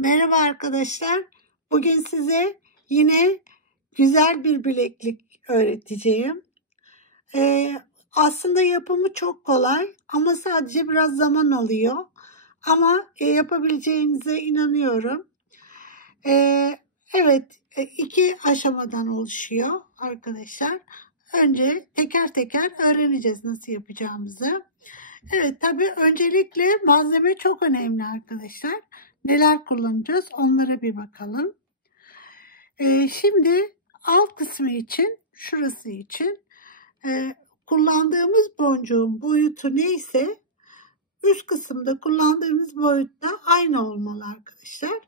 Merhaba arkadaşlar. Bugün size yine güzel bir bileklik öğreteceğim. Aslında yapımı çok kolay ama sadece biraz zaman alıyor. Ama yapabileceğinize inanıyorum. Evet, iki aşamadan oluşuyor arkadaşlar. Önce teker teker öğreneceğiz nasıl yapacağımızı. Evet, tabii öncelikle malzeme çok önemli arkadaşlar. Neler kullanacağız onlara bir bakalım. Şimdi alt kısmı için, şurası için kullandığımız boncuğun boyutu neyse üst kısımda kullandığımız boyutta aynı olmalı arkadaşlar.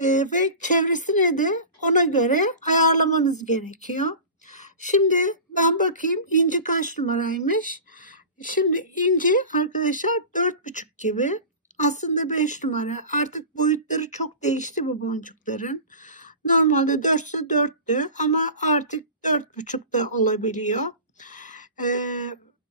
Ve çevresine de ona göre ayarlamanız gerekiyor. Şimdi ben bakayım inci kaç numaraymış. Şimdi inci arkadaşlar 4,5 gibi. Aslında 5 numara. Artık boyutları çok değişti bu boncukların. Normalde 4 ise 4'tü ama artık 4,5 da olabiliyor.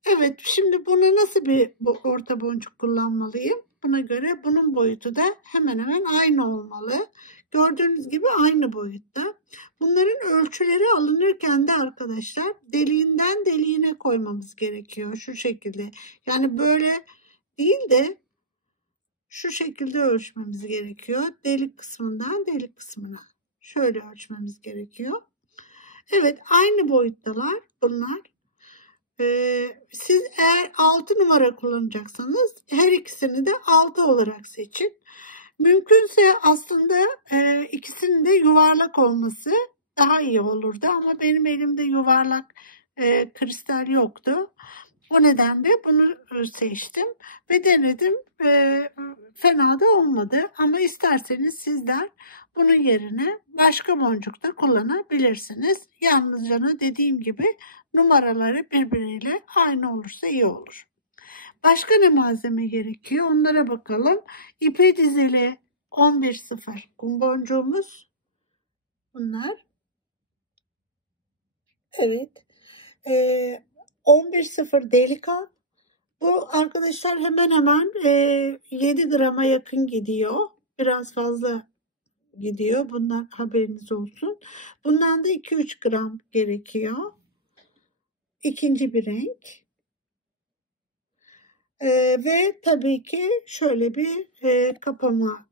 Evet, şimdi buna nasıl bir orta boncuk kullanmalıyım? Buna göre bunun boyutu da hemen hemen aynı olmalı. Gördüğünüz gibi aynı boyutta. Bunların ölçüleri alınırken de arkadaşlar deliğinden deliğine koymamız gerekiyor. Şu şekilde. Yani böyle değil de şu şekilde ölçmemiz gerekiyor. Delik kısmından delik kısmına. Şöyle ölçmemiz gerekiyor. Evet, aynı boyuttalar bunlar. Siz eğer 6 numara kullanacaksanız her ikisini de 6 olarak seçin. Mümkünse aslında ikisinin de yuvarlak olması daha iyi olurdu ama benim elimde yuvarlak kristal yoktu. O nedenle bunu seçtim ve denedim. Fena da olmadı ama isterseniz sizler bunun yerine başka boncuk da kullanabilirsiniz. Yalnızca dediğim gibi numaraları birbiriyle aynı olursa iyi olur. Başka ne malzeme gerekiyor? Onlara bakalım. İpe dizili 11.0 kum boncuğumuz. Bunlar. Evet. 11.0 delika. Bu arkadaşlar hemen hemen 7 grama yakın gidiyor. Biraz fazla gidiyor. Bundan haberiniz olsun. Bundan da 2-3 gram gerekiyor. İkinci bir renk. Ve tabii ki şöyle bir kapama,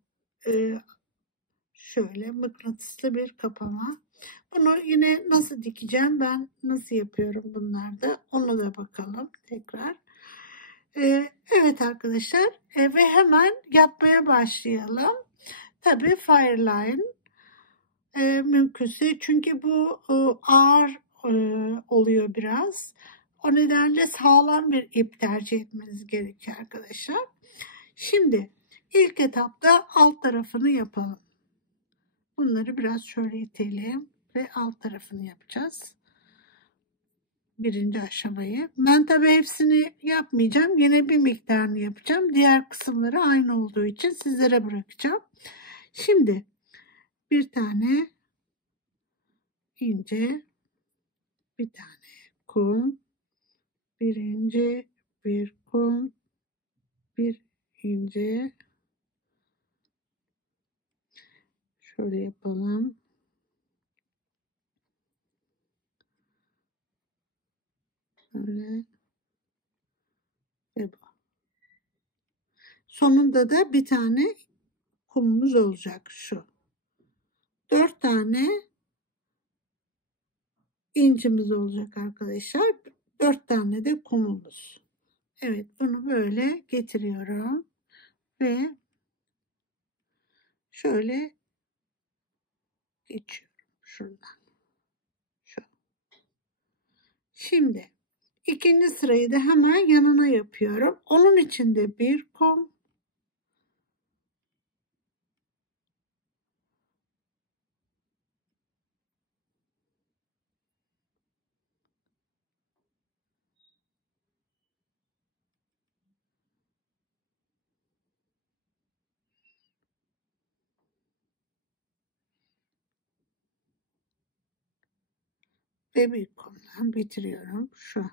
şöyle mıknatıslı bir kapama. Bunu yine nasıl dikeceğim, ben nasıl yapıyorum bunlarda, onu da bakalım tekrar. Evet arkadaşlar, ve hemen yapmaya başlayalım. Tabii Fireline mümkünse, çünkü bu ağır oluyor biraz. O nedenle sağlam bir ip tercih etmeniz gerekiyor arkadaşlar. Şimdi ilk etapta alt tarafını yapalım. Bunları biraz şöyle itelim ve alt tarafını yapacağız. Birinci aşamayı. Ben tabii hepsini yapmayacağım. Yine bir miktarını yapacağım. Diğer kısımları aynı olduğu için sizlere bırakacağım. Şimdi bir tane ince, bir tane kum, birinci bir kum, bir ince, şöyle yapalım. Böyle ve bu. Sonunda da bir tane kumumuz olacak şu. 4 tane incimiz olacak arkadaşlar. 4 tane de kumumuz. Evet, bunu böyle getiriyorum ve şöyle geçiyorum şuradan. Şu. Şimdi ikinci sırayı da hemen yanına yapıyorum. Onun için de bir kum, ve bir kumdan bitiriyorum şu.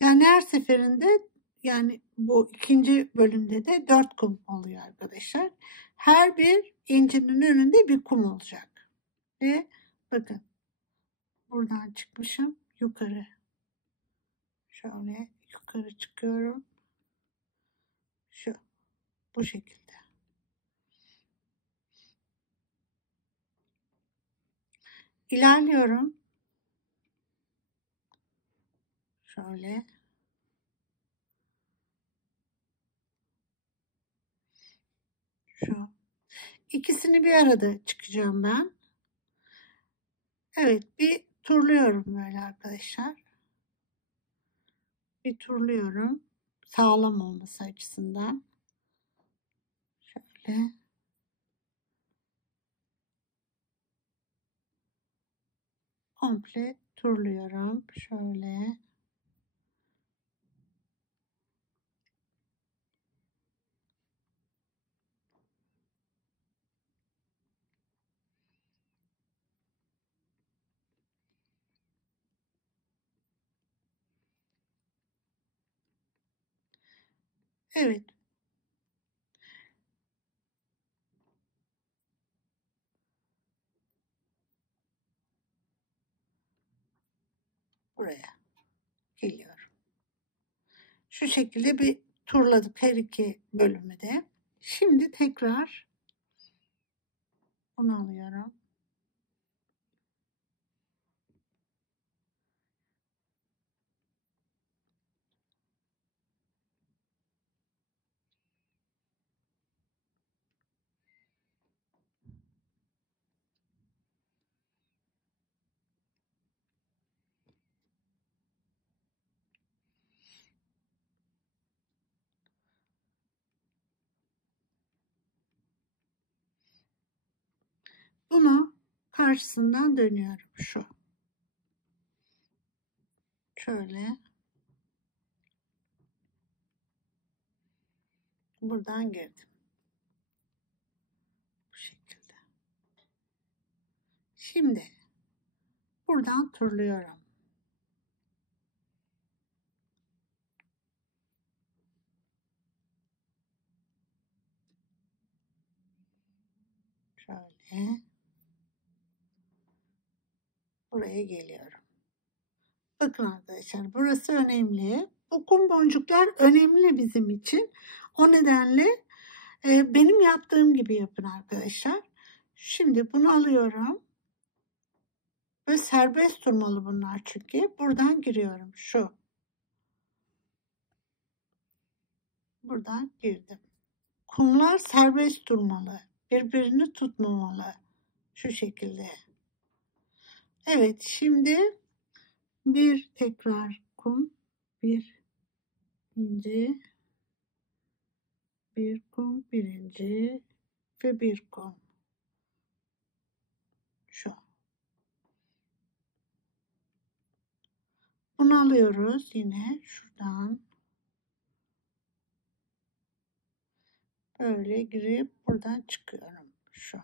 Yani her seferinde, yani bu ikinci bölümde de 4 kum oluyor arkadaşlar. Her bir incinin önünde bir kum olacak. Ve bakın buradan çıkmışım yukarı. Şöyle yukarı çıkıyorum. Bu şekilde. İlerliyorum. Şöyle. Şu. İkisini bir arada çıkacağım ben. Evet, bir turluyorum böyle arkadaşlar. Bir turluyorum. Sağlam olması açısından. Şöyle. Komple turluyorum. Şöyle. Evet. Buraya geliyorum. Şu şekilde bir turladık her iki bölümü de. Şimdi tekrar bunu alıyorum. Bunu karşısından dönüyorum. Şu. Şöyle. Buradan girdim. Bu şekilde. Şimdi buradan turluyorum. Şöyle. Buraya geliyorum. Bakın arkadaşlar, burası önemli. Bu kum boncuklar önemli bizim için. O nedenle benim yaptığım gibi yapın arkadaşlar. Şimdi bunu alıyorum. Ve serbest durmalı bunlar çünkü. Buradan giriyorum. Şu. Buradan girdim. Kumlar serbest durmalı. Birbirini tutmamalı. Şu şekilde. Evet, şimdi bir tekrar kum. Bir inci. Bir kum, birinci ve bir kum. Şu. Bunu alıyoruz yine şuradan. Böyle girip buradan çıkıyorum. Şu.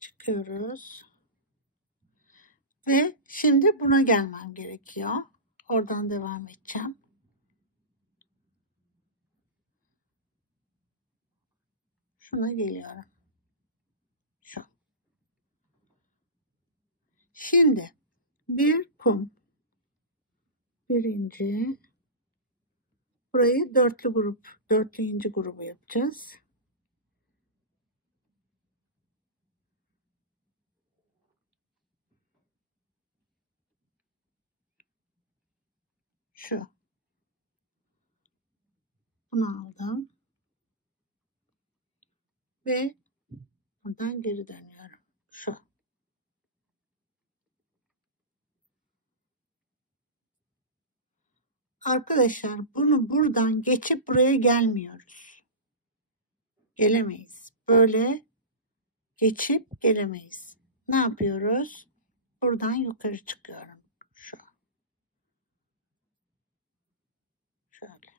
Çıkıyoruz. Ve şimdi buna gelmem gerekiyor. Oradan devam edeceğim. Şuna geliyorum. Şu. Şimdi bir kum. Birinci. Burayı dörtlü grup, dörtlü inci grubu yapacağız. Şu. Bunu aldım. Ve buradan geri dönüyorum. Şu. Arkadaşlar bunu buradan geçip buraya gelmiyoruz. Gelemeyiz. Böyle geçip gelemeyiz. Ne yapıyoruz? Buradan yukarı çıkıyorum. Şu. Şöyle.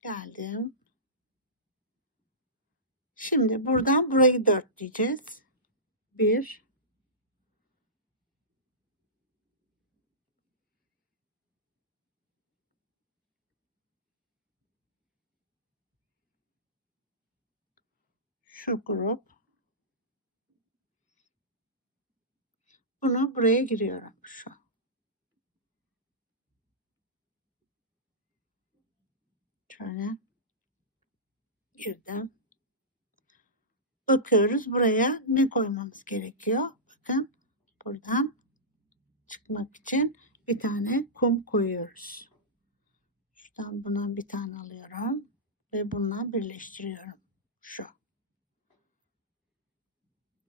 Geldim. Şimdi buradan burayı dörtleyeceğiz. 1, Şu grup. Bunu buraya giriyorum şu. Şöyle girdim. Bakıyoruz buraya ne koymamız gerekiyor. Bakın buradan çıkmak için bir tane kum koyuyoruz. Şuradan buna bir tane alıyorum ve bununla birleştiriyorum. Şu.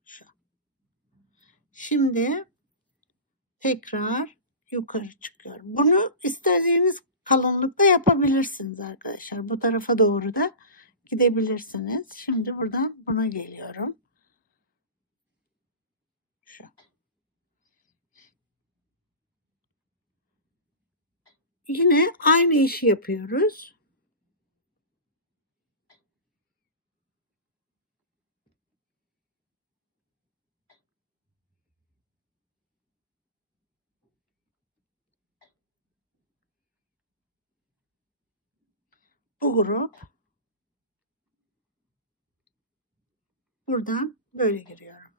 Şu. Şimdi tekrar yukarı çıkıyorum. Bunu istediğiniz kalınlıkta yapabilirsiniz arkadaşlar. Bu tarafa doğru da gidebilirsiniz. Şimdi buradan buna geliyorum. Şu. Yine aynı işi yapıyoruz. Bu grup buradan böyle giriyorum.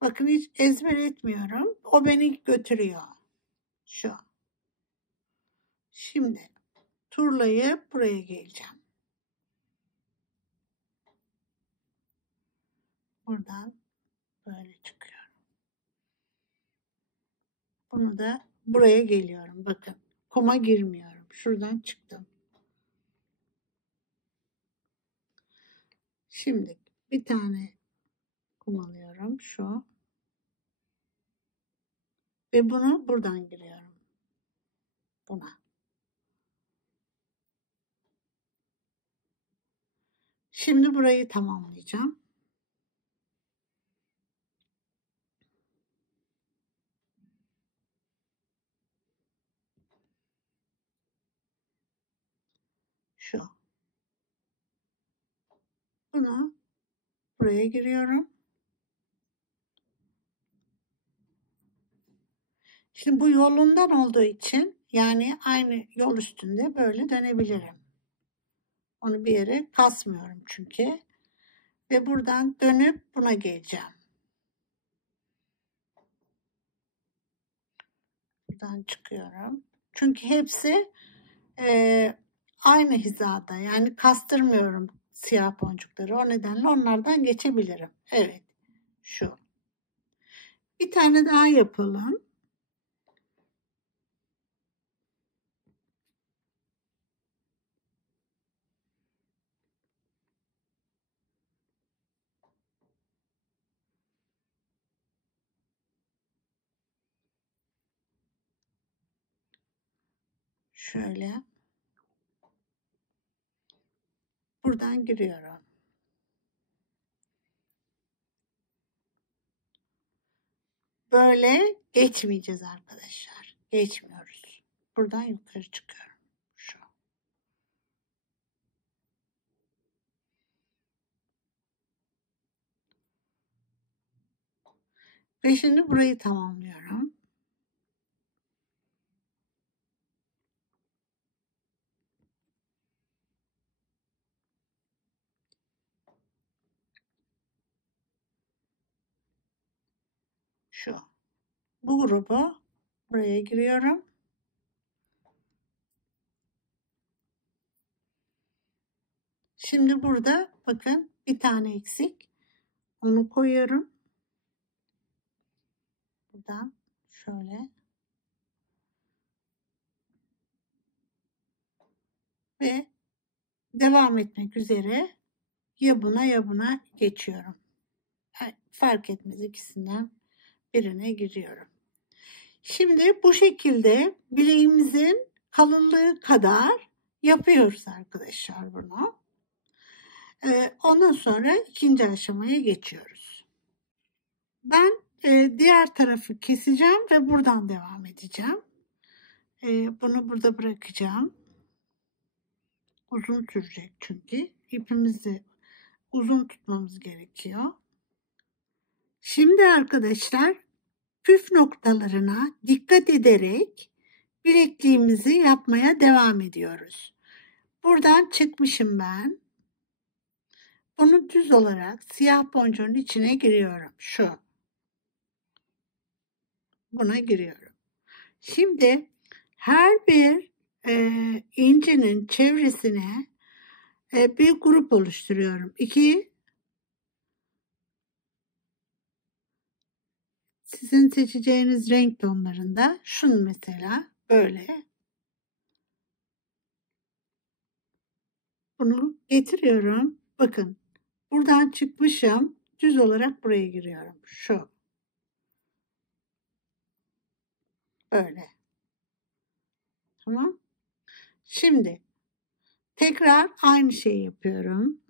Bakın hiç ezber etmiyorum. O beni götürüyor. Şu. Şimdi turlayıp buraya geleceğim. Buradan böyle çıkıyorum. Bunu da buraya geliyorum. Bakın kuma girmiyorum. Şuradan çıktım. Şimdi bir tane kum alıyorum. Şu. Ve bunu buradan giriyorum. Buna. Şimdi burayı tamamlayacağım. Şu. Bunu buraya giriyorum. Şimdi bu yolundan olduğu için yani aynı yol üstünde böyle dönebilirim. Onu bir yere kasmıyorum çünkü. Ve buradan dönüp buna geleceğim. Buradan çıkıyorum. Çünkü hepsi aynı hizada. Yani kastırmıyorum siyah boncukları. O nedenle onlardan geçebilirim. Evet. Şu. Bir tane daha yapalım. Şöyle. Buradan giriyorum. Böyle geçmeyeceğiz arkadaşlar. Geçmiyoruz. Buradan yukarı çıkıyorum. Şu. Ve şimdi burayı tamamlıyorum. Şu. Bu grubu buraya giriyorum. Şimdi burada bakın bir tane eksik. Onu koyuyorum. Buradan şöyle. Ve devam etmek üzere ya buna ya buna geçiyorum. Fark etmez, ikisinden birine giriyorum. Şimdi bu şekilde bileğimizin kalınlığı kadar yapıyoruz arkadaşlar bunu. Ondan sonra ikinci aşamaya geçiyoruz. Ben diğer tarafı keseceğim ve buradan devam edeceğim. Bunu burada bırakacağım. Uzun sürecek çünkü. İpimizi uzun tutmamız gerekiyor. Şimdi arkadaşlar püf noktalarına dikkat ederek bilekliğimizi yapmaya devam ediyoruz. Buradan çıkmışım ben. Bunu düz olarak siyah boncuğun içine giriyorum. Buna giriyorum. Şimdi her bir incinin çevresine bir grup oluşturuyorum. Sizin seçeceğiniz renk tonlarında. Şunu mesela böyle. Bunu getiriyorum. Bakın buradan çıkmışım. Düz olarak buraya giriyorum. Böyle. Tamam. Şimdi tekrar aynı şeyi yapıyorum.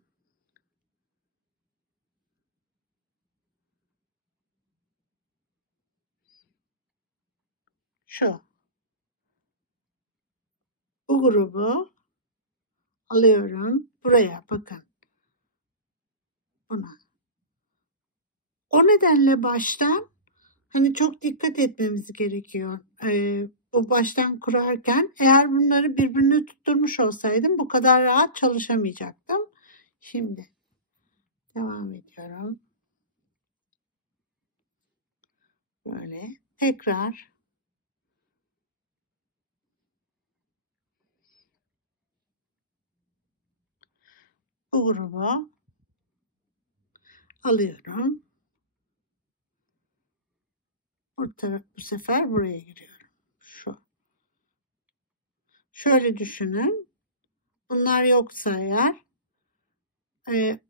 Bu grubu alıyorum. Buraya bakın. Buna. O nedenle baştan hani çok dikkat etmemiz gerekiyor. Bu baştan kurarken eğer bunları birbirine tutturmuş olsaydım bu kadar rahat çalışamayacaktım. Şimdi devam ediyorum. Böyle tekrar bu grubu alıyorum. Bu sefer buraya giriyorum. Şöyle düşünün. Bunlar yoksa eğer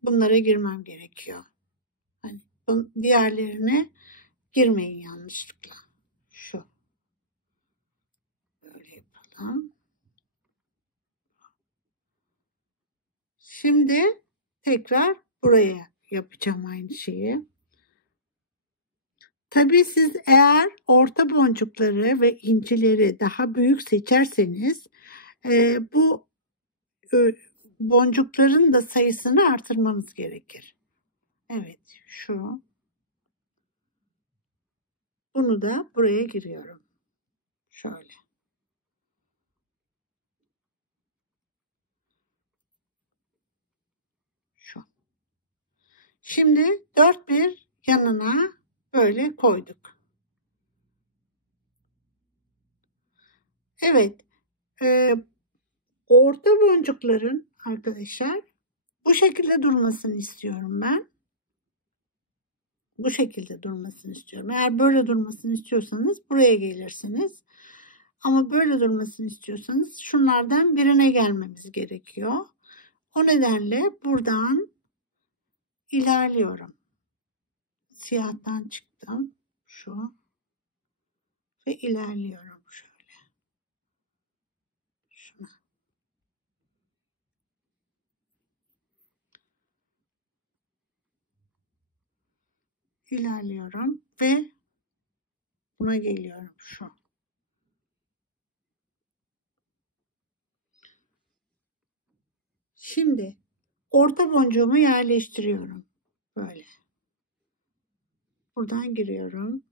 bunlara girmem gerekiyor. Hani diğerlerine girmeyin yanlışlıkla. Böyle yapalım. Şimdi tekrar buraya yapacağım aynı şeyi. Tabii siz eğer orta boncukları ve incileri daha büyük seçerseniz bu boncukların da sayısını artırmanız gerekir. Evet, bunu da buraya giriyorum. Şöyle. Şimdi dört bir yanına böyle koyduk. Evet. Orta boncukların arkadaşlar bu şekilde durmasını istiyorum ben. Bu şekilde durmasını istiyorum. Eğer böyle durmasını istiyorsanız buraya gelirsiniz. Ama böyle durmasını istiyorsanız şunlardan birine gelmemiz gerekiyor. O nedenle buradan ilerliyorum. Siyahtan çıktım. Ve ilerliyorum şöyle. Şuna. İlerliyorum ve buna geliyorum. Şimdi orta boncuğumu yerleştiriyorum. Böyle. Buradan giriyorum.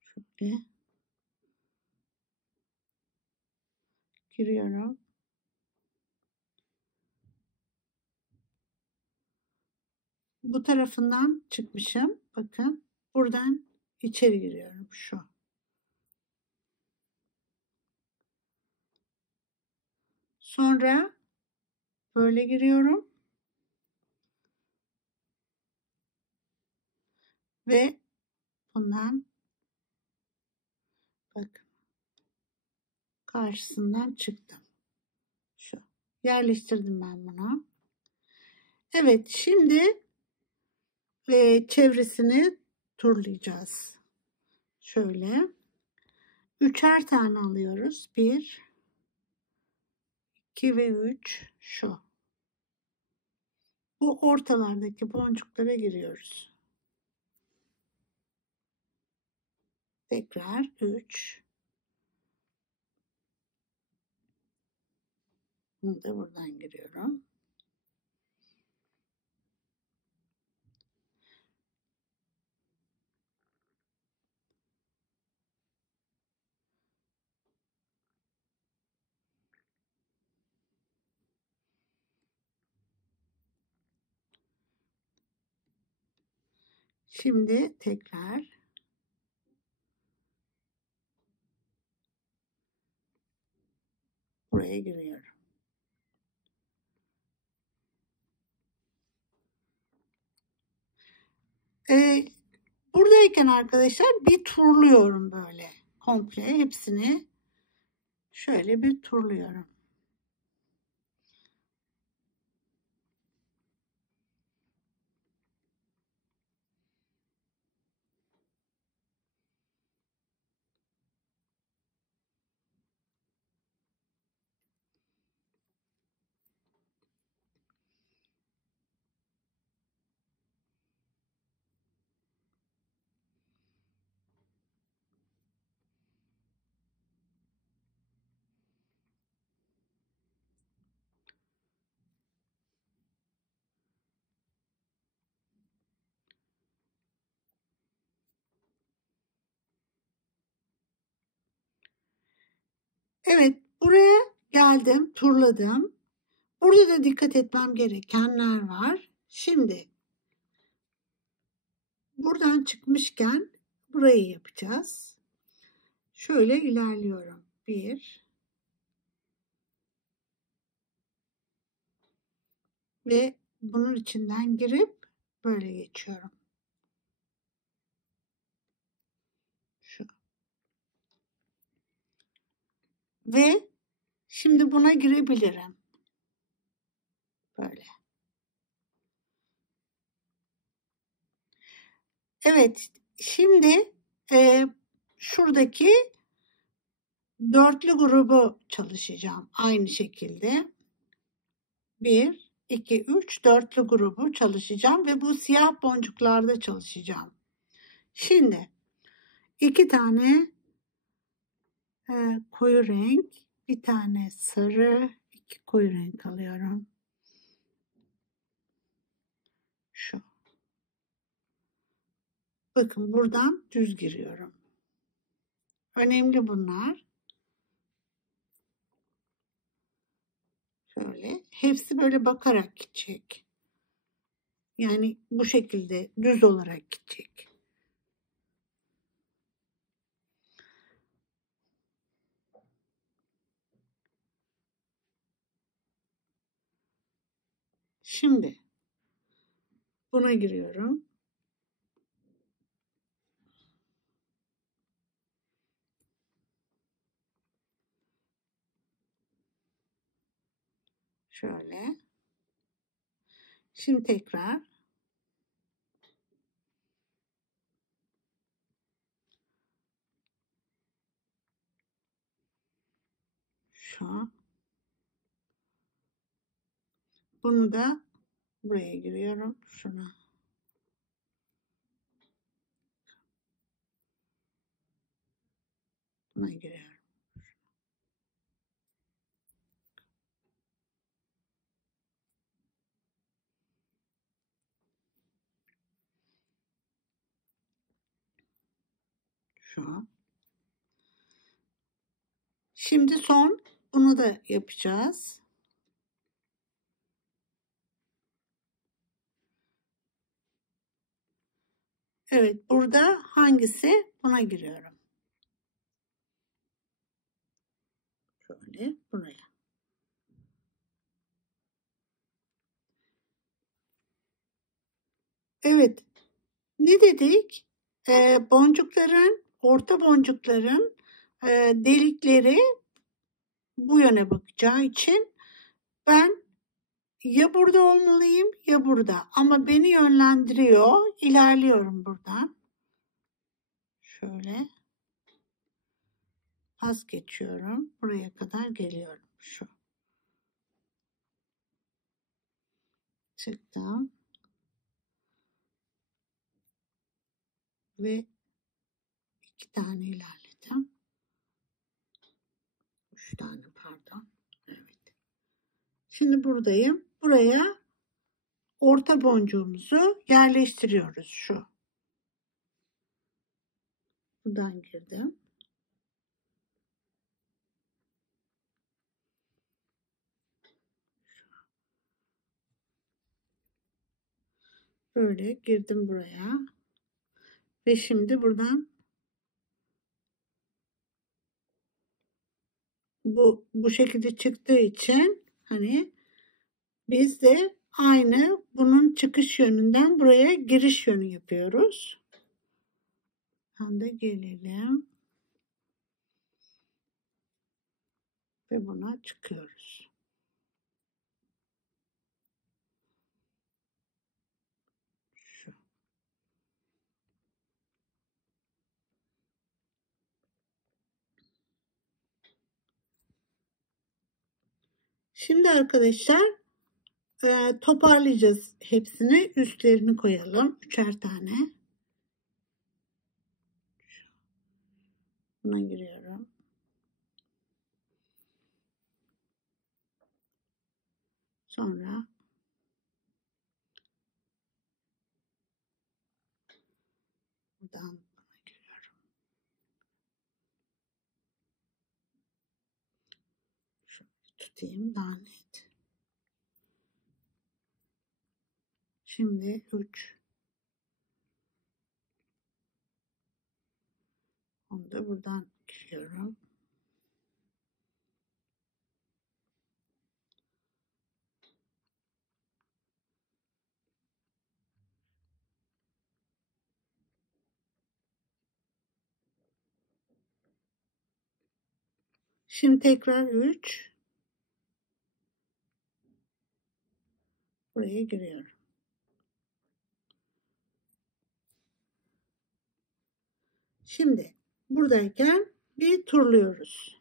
Şöyle. Giriyorum. Bu tarafından çıkmışım. Bakın. Buradan içeri giriyorum. Sonra böyle giriyorum. Ve bundan bakın. Karşısından çıktım. Yerleştirdim ben bunu. Evet, şimdi çevresini turlayacağız. Şöyle. Üçer tane alıyoruz. 1, 2 ve 3. Bu ortalardaki boncuklara giriyoruz. Tekrar 3. Bunu da buradan giriyorum. Şimdi tekrar buraya giriyorum. Buradayken arkadaşlar bir turluyorum böyle. Komple hepsini şöyle bir turluyorum. Evet, buraya geldim, turladım. Burada da dikkat etmem gerekenler var. Şimdi buradan çıkmışken burayı yapacağız. Şöyle ilerliyorum. 1 ve bunun içinden girip böyle geçiyorum. Şu. Ve şimdi buna girebilirim. Böyle. Evet, şimdi şuradaki dörtlü grubu çalışacağım. Aynı şekilde 1, 2, 3 dörtlü grubu çalışacağım ve bu siyah boncuklarda çalışacağım. Şimdi 2 tane koyu renk, bir tane sarı, 2 koyu renk alıyorum. Şu. Bakın buradan düz giriyorum. Önemli bunlar. Şöyle. Hepsi böyle bakarak gidecek. Yani bu şekilde düz olarak gidecek. Şimdi buna giriyorum. Şöyle. Şimdi tekrar şu. Bunu da buraya giriyorum. Şuna. Buna giriyorum. Şu. Şimdi son bunu da yapacağız. Evet, burada hangisi? Buna giriyorum. Şöyle buraya. Evet. Ne dedik? Boncukların, orta boncukların delikleri bu yöne bakacağı için ben ya burada olmalıyım ya burada. Ama beni yönlendiriyor. İlerliyorum buradan. Şöyle. Az geçiyorum. Buraya kadar geliyorum. Şu. Çıktım. Ve 2 tane ilerledim. 3 tane pardon. Evet. Şimdi buradayım. Buraya orta boncuğumuzu yerleştiriyoruz. Şu. Buradan girdim. Böyle girdim buraya. Ve şimdi buradan bu şekilde çıktığı için hani biz de aynı bunun çıkış yönünden buraya giriş yönü yapıyoruz. Ben de gelelim ve buna çıkıyoruz. Şu. Şimdi arkadaşlar toparlayacağız hepsini. Üstlerini koyalım. 3'er tane. Buna giriyorum. Sonra buradan giriyorum. Şöyle tutayım daha net. Şimdi 3. Onu da buradan giriyorum. Şimdi tekrar 3. Buraya giriyorum. Şimdi buradayken bir turluyoruz.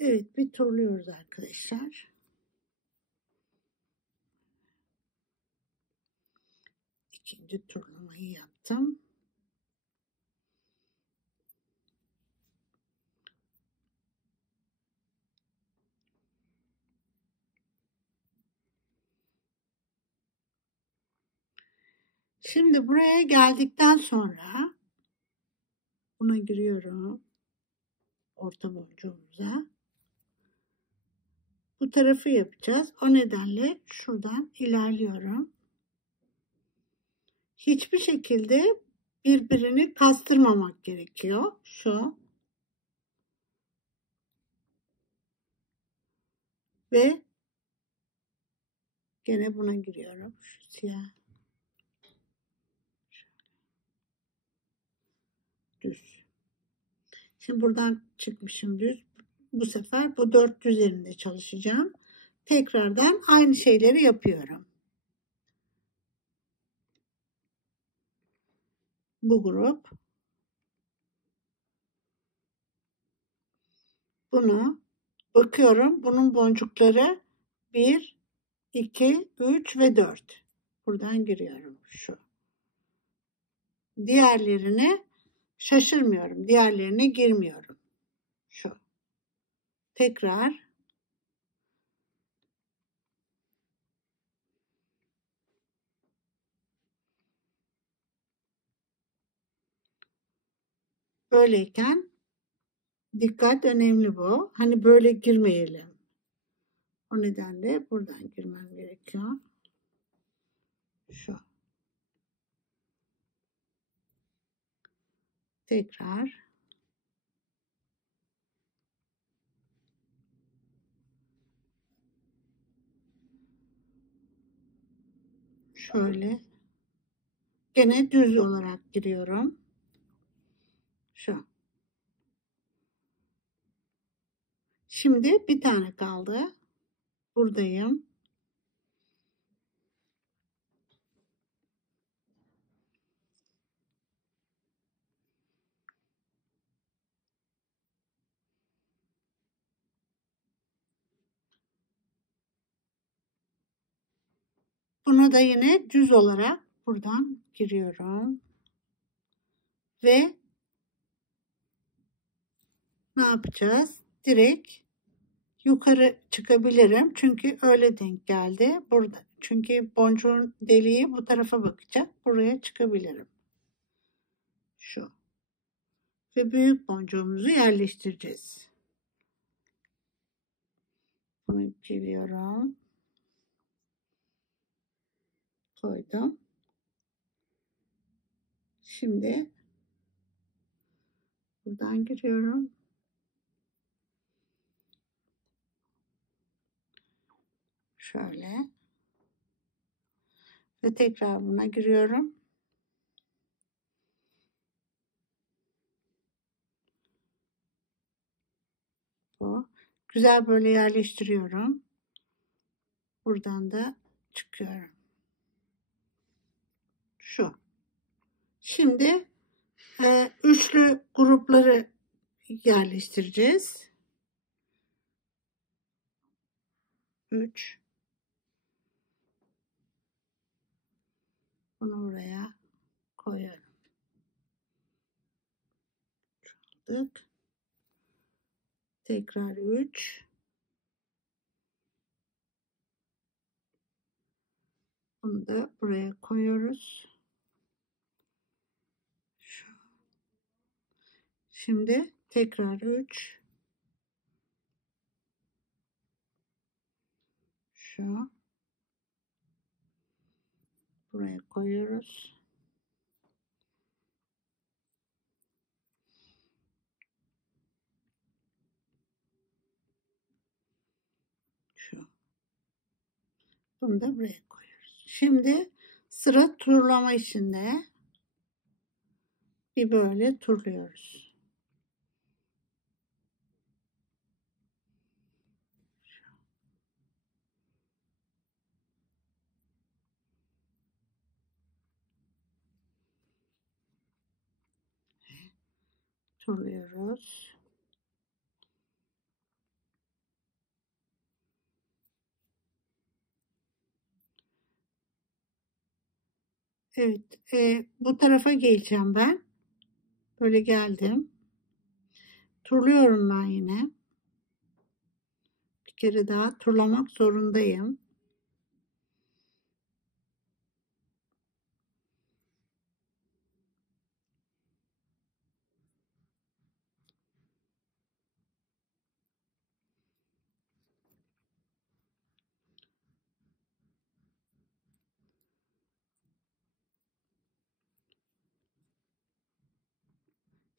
Evet, bir turluyoruz arkadaşlar. İkinci turlamayı yaptım. Şimdi buraya geldikten sonra buna giriyorum. Orta boncuğumuza. Bu tarafı yapacağız. O nedenle şuradan ilerliyorum. Hiçbir şekilde birbirini kastırmamak gerekiyor. Şu. Ve gene buna giriyorum. Şu siyah. Düz. Şimdi buradan çıkmışım düz. Bu sefer bu 4 üzerinde çalışacağım. Tekrardan aynı şeyleri yapıyorum. Bu grup. Bunu bakıyorum. Bunun boncukları 1, 2, 3 ve 4. Buradan giriyorum. Şu. Diğerlerine şaşırmıyorum. Diğerlerine girmiyorum. Şu. Tekrar böyleyken dikkat önemli bu. Hani böyle girmeyelim. O nedenle buradan girmem gerekiyor. Şu. Tekrar. Şöyle. Gene düz olarak giriyorum. Şu. Şimdi bir tane kaldı. Buradayım. Bunu da yine düz olarak buradan giriyorum. Ve ne yapacağız? Direkt yukarı çıkabilirim. Çünkü öyle denk geldi. Burada. Çünkü boncuğun deliği bu tarafa bakacak. Buraya çıkabilirim. Şu. Ve büyük boncuğumuzu yerleştireceğiz. Bunu giriyorum. Koydum. Şimdi buradan giriyorum. Şöyle. Ve tekrar buna giriyorum. Bu. Güzel böyle yerleştiriyorum. Buradan da çıkıyorum. Şu. Şimdi üçlü grupları yerleştireceğiz. 3. Bunu buraya koyuyorum. Aldık. Tekrar 3. Bunu da buraya koyuyoruz. Şimdi tekrar 3. Şu. Buraya koyuyoruz. Şu. Bunu da buraya koyuyoruz. Şimdi sıra turlama işinde. Bir böyle turluyoruz. Turluyoruz. Evet, bu tarafa geleceğim ben. Böyle geldim. Turluyorum ben yine. Bir kere daha turlamak zorundayım.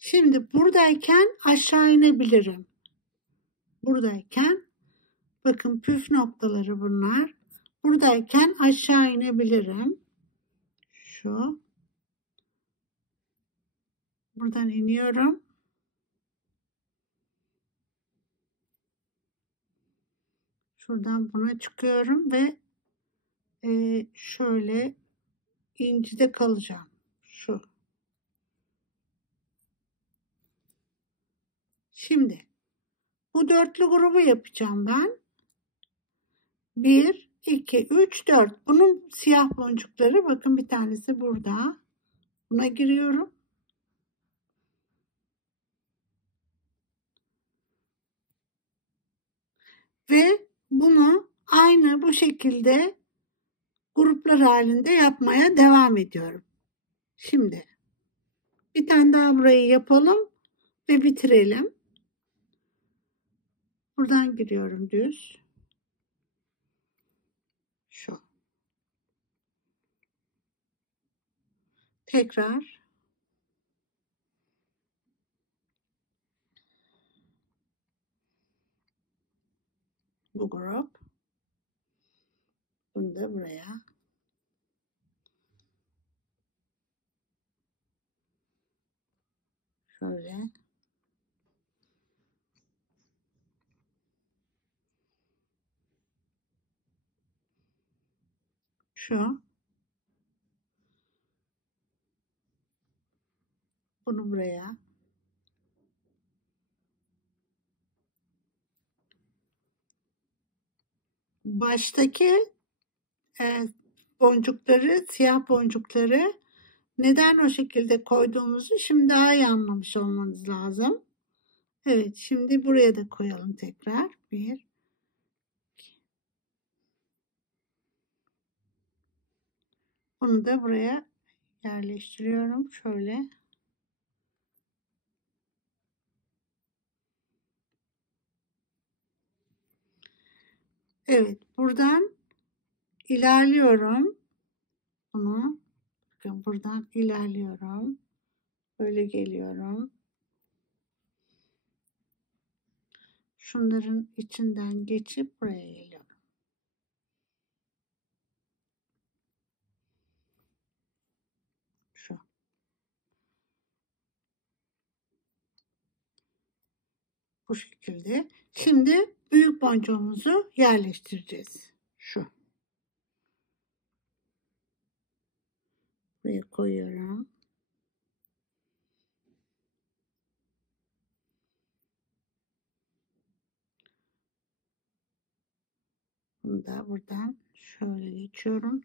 Şimdi buradayken aşağı inebilirim. Buradayken bakın püf noktaları bunlar. Buradayken aşağı inebilirim. Şu. Buradan iniyorum. Şuradan buna çıkıyorum ve şöyle incide kalacağım. Şu. Şimdi bu dörtlü grubu yapacağım ben. 1, 2, 3, 4. Bunun siyah boncukları bakın bir tanesi burada. Buna giriyorum. Ve bunu aynı bu şekilde gruplar halinde yapmaya devam ediyorum. Şimdi bir tane daha burayı yapalım ve bitirelim. Buradan giriyorum düz. Şu. Tekrar bu grup. Bunu da buraya. Şöyle. Şu. Bunu buraya. Baştaki boncukları, siyah boncukları neden o şekilde koyduğumuzu şimdi daha iyi anlamış olmanız lazım. Evet, şimdi buraya da koyalım tekrar. 1, 2. Bunu da buraya yerleştiriyorum. Şöyle. Evet, buradan ilerliyorum. Bunu, bakın buradan ilerliyorum. Böyle geliyorum. Şunların içinden geçip buraya geliyorum. Şu. Bu şekilde. Şimdi büyük boncuğumuzu yerleştireceğiz. Şu. Buraya koyuyorum. Bunu da buradan şöyle geçiyorum.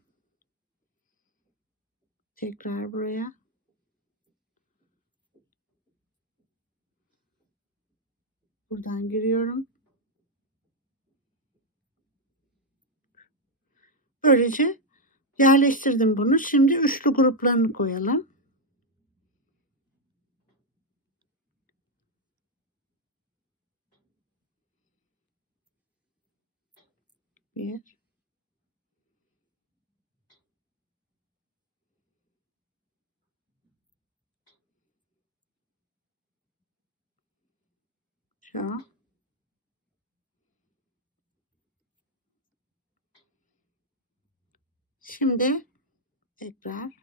Tekrar buraya. Buradan giriyorum. Böylece yerleştirdim bunu. Şimdi üçlü gruplarını koyalım. Bir. Şu. Şimdi tekrar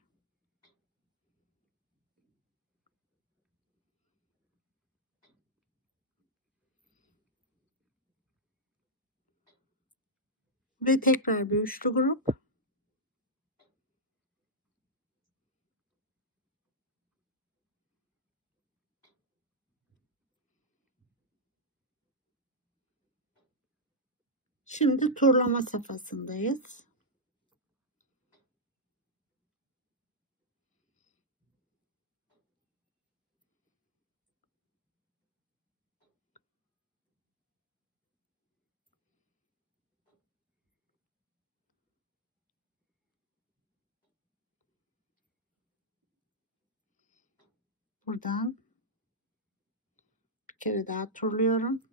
ve tekrar bir üçlü grup. Şimdi turlama safhasındayız. Buradan bir kere daha turluyorum.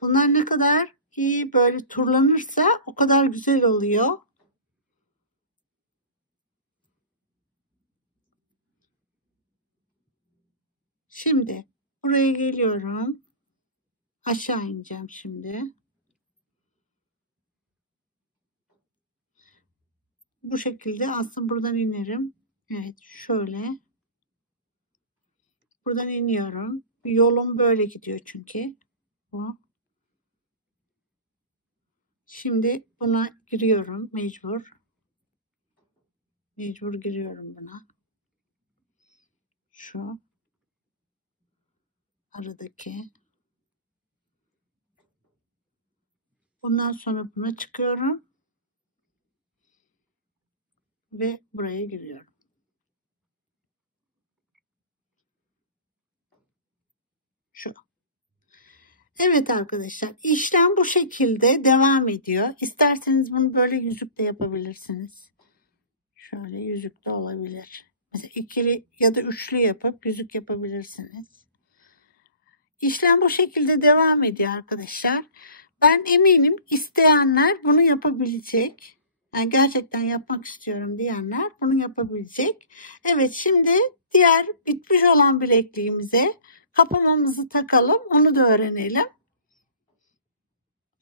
Bunlar ne kadar iyi böyle turlanırsa o kadar güzel oluyor. Şimdi buraya geliyorum. Aşağı ineceğim şimdi. Bu şekilde aslında buradan inerim. Evet, şöyle. Buradan iniyorum. Yolum böyle gidiyor çünkü. Bu. Şimdi buna giriyorum mecbur. Mecbur giriyorum buna. Şu aradaki. Bundan sonra buna çıkıyorum. Ve buraya giriyorum. Şu. Evet arkadaşlar, işlem bu şekilde devam ediyor. İsterseniz bunu böyle yüzük de yapabilirsiniz. Şöyle yüzük de olabilir. Mesela ikili ya da üçlü yapıp yüzük yapabilirsiniz. İşlem bu şekilde devam ediyor arkadaşlar. Ben eminim isteyenler bunu yapabilecek. Yani gerçekten yapmak istiyorum diyenler bunu yapabilecek. Evet, şimdi diğer bitmiş olan bilekliğimize kapamamızı takalım. Onu da öğrenelim.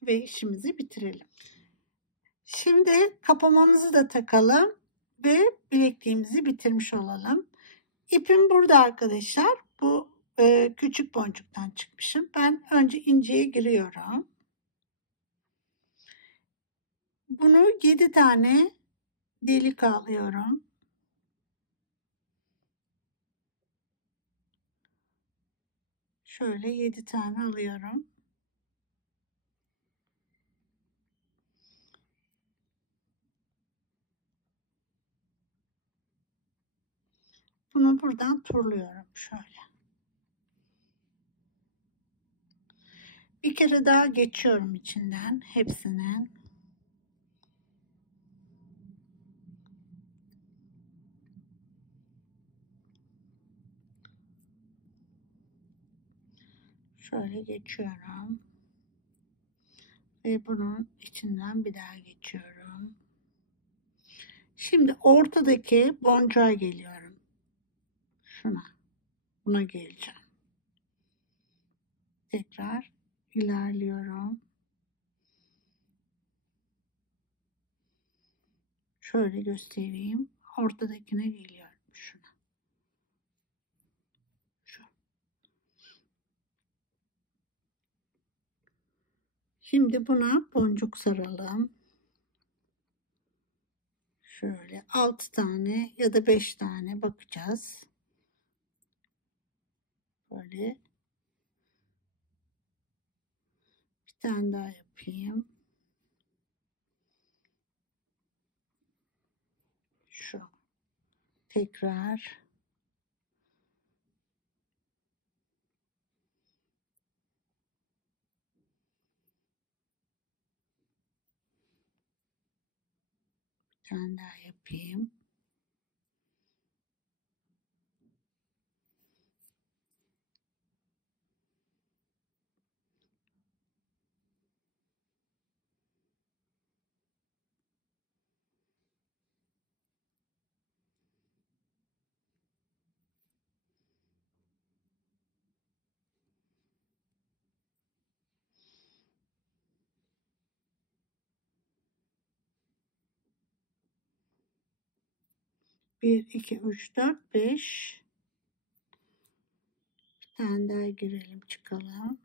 Ve işimizi bitirelim. Şimdi kapamamızı da takalım ve bilekliğimizi bitirmiş olalım. İpim burada arkadaşlar. Bu küçük boncuktan çıkmışım. Ben önce inceye giriyorum. Bunu 7 tane delik alıyorum. Şöyle 7 tane alıyorum. Bunu buradan turluyorum şöyle. Bir kere daha geçiyorum içinden hepsinin. Şöyle geçiyorum. Ve bunun içinden bir daha geçiyorum. Şimdi ortadaki boncuğa geliyorum. Buna geleceğim. Tekrar ilerliyorum. Şöyle göstereyim. Ortadakine geliyorum. Şuna. Şu. Şimdi buna boncuk saralım. Şöyle 6 tane ya da 5 tane bakacağız. Böyle bir tane daha yapayım. Şu. Tekrar. Bir tane daha yapayım. Bir, iki, üç, dört, beş. Bir tane daha girelim çıkalım.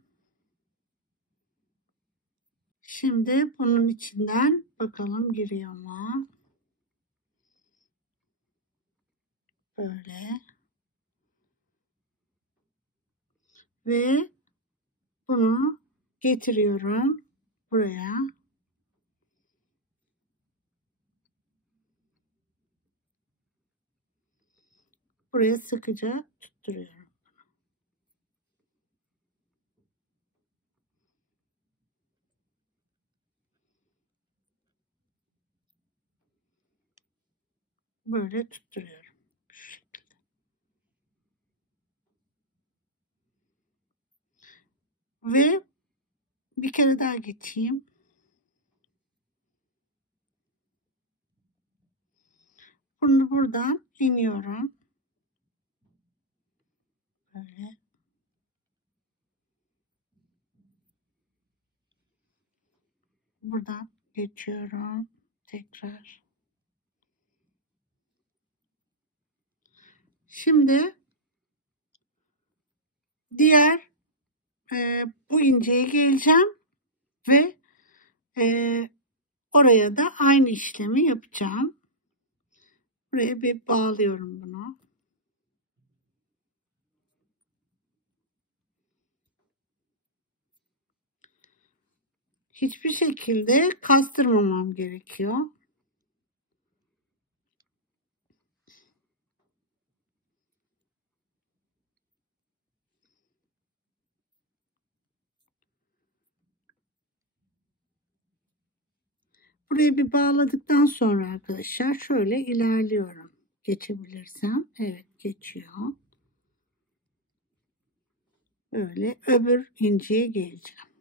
Şimdi bunun içinden bakalım giriyor mu? Böyle. Ve bunu getiriyorum buraya. Buraya sıkıca tutturuyorum. Böyle tutturuyorum. Şu şekilde. Ve bir kere daha geçeyim. Bunu buradan iniyorum. Böyle. Buradan geçiyorum. Tekrar. Şimdi diğer bu inceye geleceğim ve oraya da aynı işlemi yapacağım. Buraya bir bağlıyorum bunu. Hiçbir şekilde kastırmamam gerekiyor. Buraya bir bağladıktan sonra arkadaşlar şöyle ilerliyorum. Geçebilirsem. Evet, geçiyor. Böyle öbür inceye geleceğim.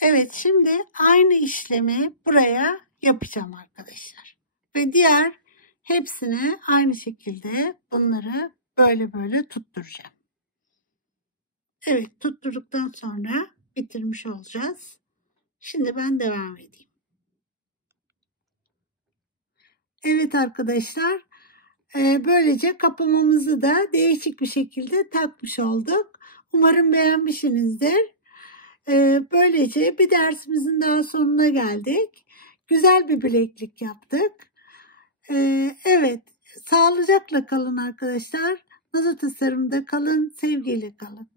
Evet, şimdi aynı işlemi buraya yapacağım arkadaşlar. Ve diğer hepsine aynı şekilde bunları böyle tutturacağım. Evet, tutturduktan sonra bitirmiş olacağız. Şimdi ben devam edeyim. Evet arkadaşlar, böylece kapamamızı da değişik bir şekilde takmış olduk. Umarım beğenmişsinizdir. Böylece bir dersimizin daha sonuna geldik. Güzel bir bileklik yaptık. Evet, sağlıcakla kalın arkadaşlar. Nazo Tasarım'da kalın, sevgiyle kalın.